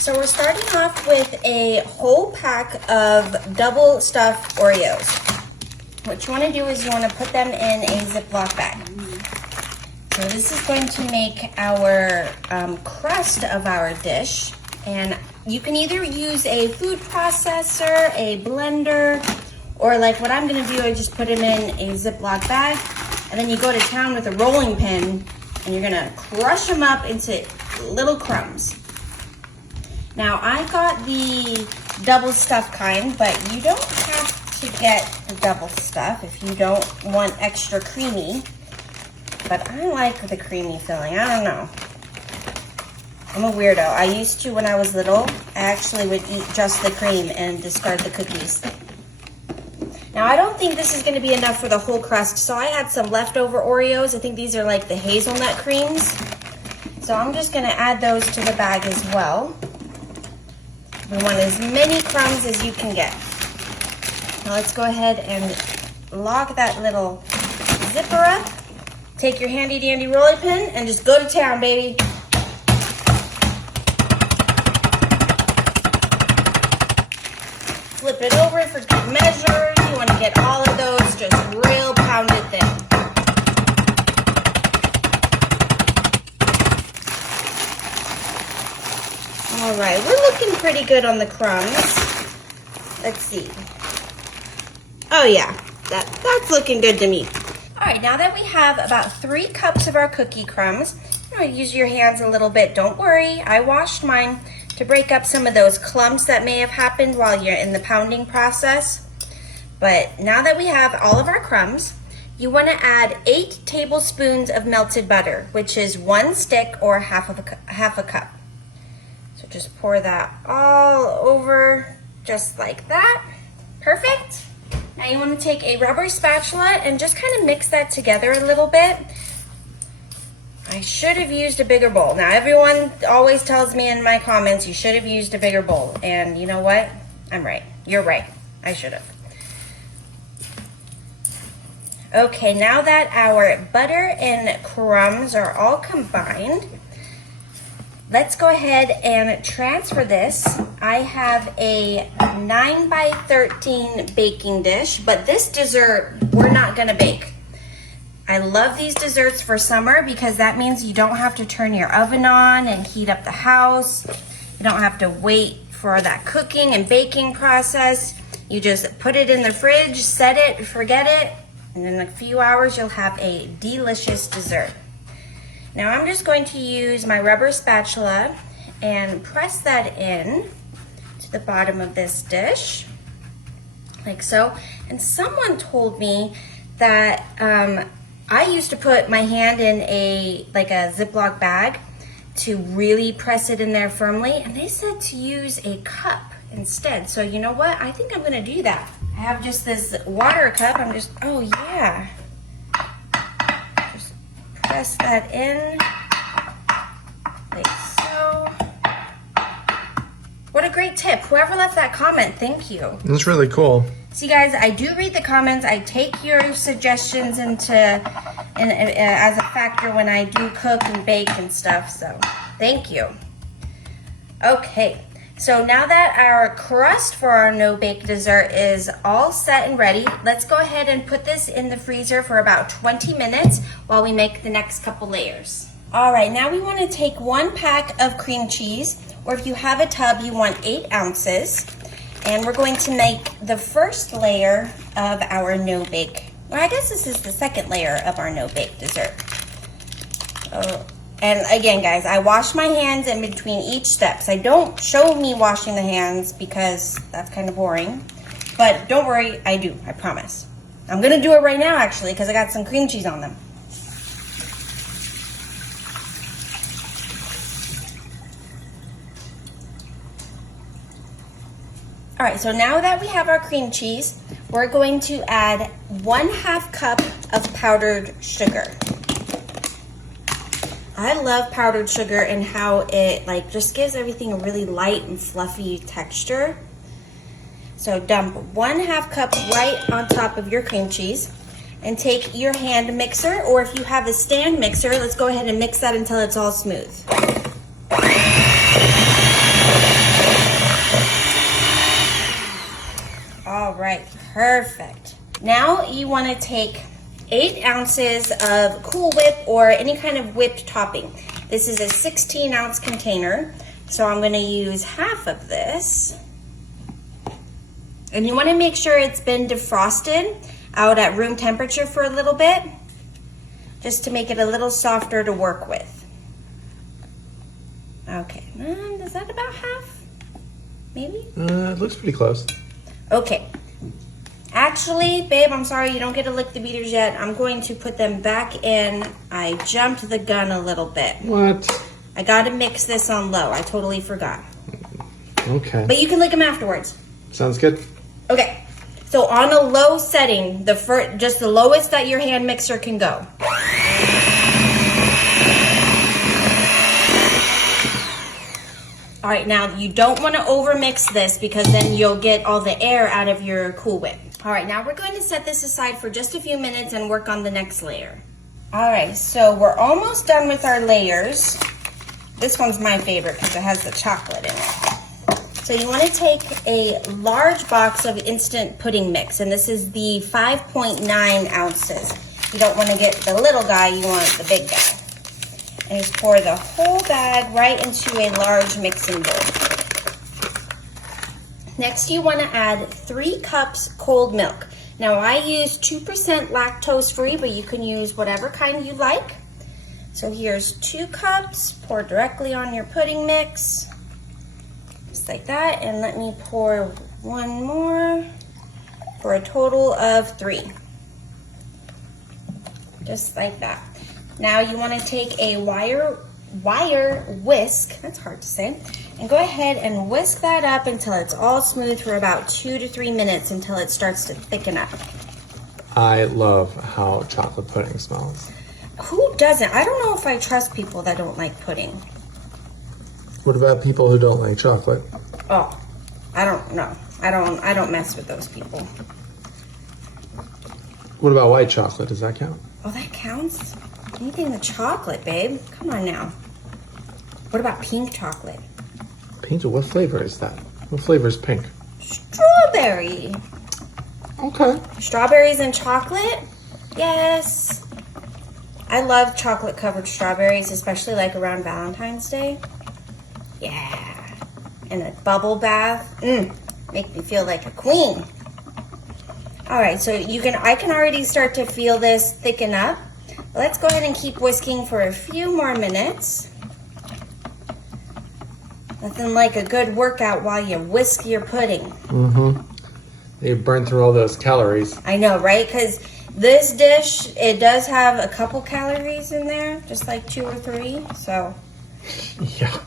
So we're starting off with a whole pack of double stuffed Oreos. What you want to do is you want to put them in a Ziploc bag. So this is going to make our crust of our dish. And you can either use a food processor, a blender, or like what I'm going to do, I just put them in a Ziploc bag. And then you go to town with a rolling pin and you're going to crush them up into little crumbs. Now I got the double stuff kind, but you don't have to get the double stuff if you don't want extra creamy. But I like the creamy filling. I don't know. I'm a weirdo. I used to when I was little. I actually would eat just the cream and discard the cookies. Now I don't think this is going to be enough for the whole crust, so I had some leftover Oreos. I think these are like the hazelnut creams. So I'm just going to add those to the bag as well. We want as many crumbs as you can get. Now let's go ahead and lock that little zipper up. Take your handy dandy rolling pin and just go to town, baby. Flip it over for good measure. You want to get all of those just real pounded thin. All right, we're looking pretty good on the crumbs. Let's see. Oh yeah, that's looking good to me. All right, now that we have about 3 cups of our cookie crumbs, use your hands a little bit. Don't worry, I washed mine to break up some of those clumps that may have happened while you're in the pounding process. But now that we have all of our crumbs, you want to add 8 tablespoons of melted butter, which is 1 stick or half a cup. So just pour that all over just like that. Perfect. Now you want to take a rubber spatula and just kind of mix that together a little bit. I should have used a bigger bowl. Now everyone always tells me in my comments you should have used a bigger bowl. And you know what? I'm right. You're right. I should have. Okay, now that our butter and crumbs are all combined, let's go ahead and transfer this. I have a 9 by 13 baking dish, but this dessert we're not gonna bake. I love these desserts for summer because that means you don't have to turn your oven on and heat up the house. You don't have to wait for that cooking and baking process. You just put it in the fridge, set it, forget it, and in a few hours you'll have a delicious dessert. Now I'm just going to use my rubber spatula and press that in to the bottom of this dish, like so. And someone told me that I used to put my hand in a Ziploc bag to really press it in there firmly, and they said to use a cup instead. So you know what? I think I'm gonna do that. I have just this water cup. Oh yeah. Just press that in, like so. What a great tip. Whoever left that comment, thank you. That's really cool. See guys, I do read the comments. I take your suggestions as a factor when I do cook and bake and stuff, so thank you. Okay, so now that our crust for our no-bake dessert is all set and ready, let's go ahead and put this in the freezer for about 20 minutes while we make the next couple layers. All right, now we want to take 1 pack of cream cheese, or if you have a tub, you want 8 ounces. And we're going to make the first layer of our no-bake. Well, I guess this is the second layer of our no-bake dessert. And again, guys, I wash my hands in between each step. So don't show me washing the hands because that's kind of boring. But don't worry, I do, I promise. I'm gonna do it right now, actually, because I got some cream cheese on them. All right, so now that we have our cream cheese, we're going to add 1/2 cup of powdered sugar. I love powdered sugar and how it just gives everything a really light and fluffy texture. So dump 1/2 cup right on top of your cream cheese and take your hand mixer, or if you have a stand mixer, let's go ahead and mix that until it's all smooth. right, perfect. Now you want to take 8 ounces of Cool Whip or any kind of whipped topping. This is a 16-ounce container, so I'm going to use half of this. And you want to make sure it's been defrosted out at room temperature for a little bit, just to make it a little softer to work with. Okay, is that about half? Maybe? It looks pretty close. Okay. Actually, babe, I'm sorry, you don't get to lick the beaters yet. I'm going to put them back in. I jumped the gun a little bit. What? I gotta mix this on low. I totally forgot. Okay. But you can lick them afterwards. Sounds good. Okay. So on a low setting, just the lowest that your hand mixer can go. All right, now you don't want to overmix this because then you'll get all the air out of your Cool Whip. All right, now we're going to set this aside for just a few minutes and work on the next layer. All right, so we're almost done with our layers. This one's my favorite because it has the chocolate in it. So you want to take a large box of instant pudding mix, and this is the 5.9 ounces. You don't want to get the little guy, you want the big guy. And just pour the whole bag right into a large mixing bowl. Next, you want to add 3 cups cold milk. Now, I use 2% lactose free, but you can use whatever kind you like. So here's 2 cups, pour directly on your pudding mix. Just like that, and let me pour 1 more for a total of 3. Just like that. Now you want to take a wire whisk, that's hard to say, and go ahead and whisk that up until it's all smooth for about 2 to 3 minutes until it starts to thicken up. I love how chocolate pudding smells. Who doesn't? I don't know if I trust people that don't like pudding. What about people who don't like chocolate? Oh, I don't know. I don't mess with those people. What about white chocolate? Does that count? Oh, that counts? Anything with chocolate, babe. Come on now. What about pink chocolate? Pink? What flavor is that? What flavor is pink? Strawberry. Okay. Strawberries and chocolate? Yes. I love chocolate covered strawberries, especially like around Valentine's Day. Yeah. And a bubble bath. Make me feel like a queen. All right, so I can already start to feel this thicken up. Let's go ahead and keep whisking for a few more minutes. Nothing like a good workout while you whisk your pudding. Mm-hmm. You burn through all those calories. I know, right? Because this dish, it does have a couple calories in there, just like 2 or 3, so. Yeah.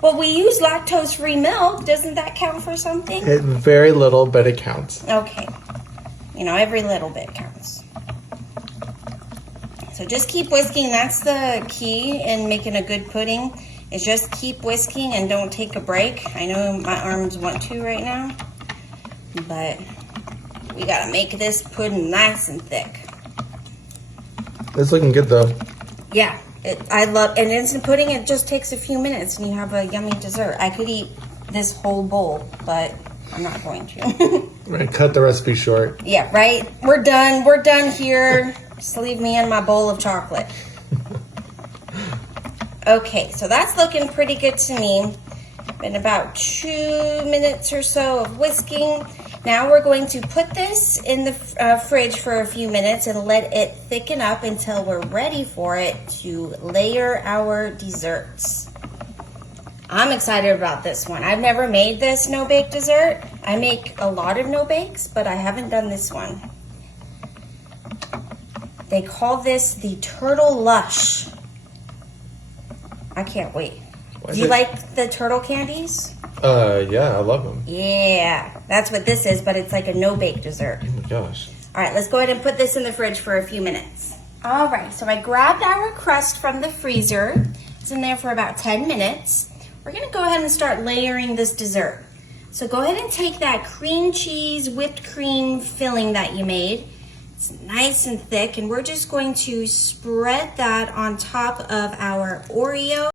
Well, we use lactose-free milk. Doesn't that count for something? Very little, but it counts. Okay. You know, every little bit counts. So just keep whisking. That's the key in making a good pudding, is just keep whisking and don't take a break. I know my arms want to right now, but we gotta make this pudding nice and thick. It's looking good though. Yeah, I love, and instant pudding, it just takes a few minutes and you have a yummy dessert. I could eat this whole bowl, but I'm not going to. Right, cut the recipe short. Yeah, right? We're done here. Just leave me in my bowl of chocolate. Okay, so that's looking pretty good to me. Been about 2 minutes or so of whisking. Now we're going to put this in the fridge for a few minutes and let it thicken up until we're ready for it to layer our desserts. I'm excited about this one. I've never made this no-bake dessert. I make a lot of no-bakes, but I haven't done this one. They call this the Turtle Lush. I can't wait. Do you like the turtle candies? Yeah, I love them. Yeah, that's what this is, but it's like a no-bake dessert. Oh my gosh. All right, let's go ahead and put this in the fridge for a few minutes. All right, so I grabbed our crust from the freezer. It's in there for about 10 minutes. We're gonna go ahead and start layering this dessert. So go ahead and take that cream cheese, whipped cream filling that you made. It's nice and thick, and we're just going to spread that on top of our Oreo.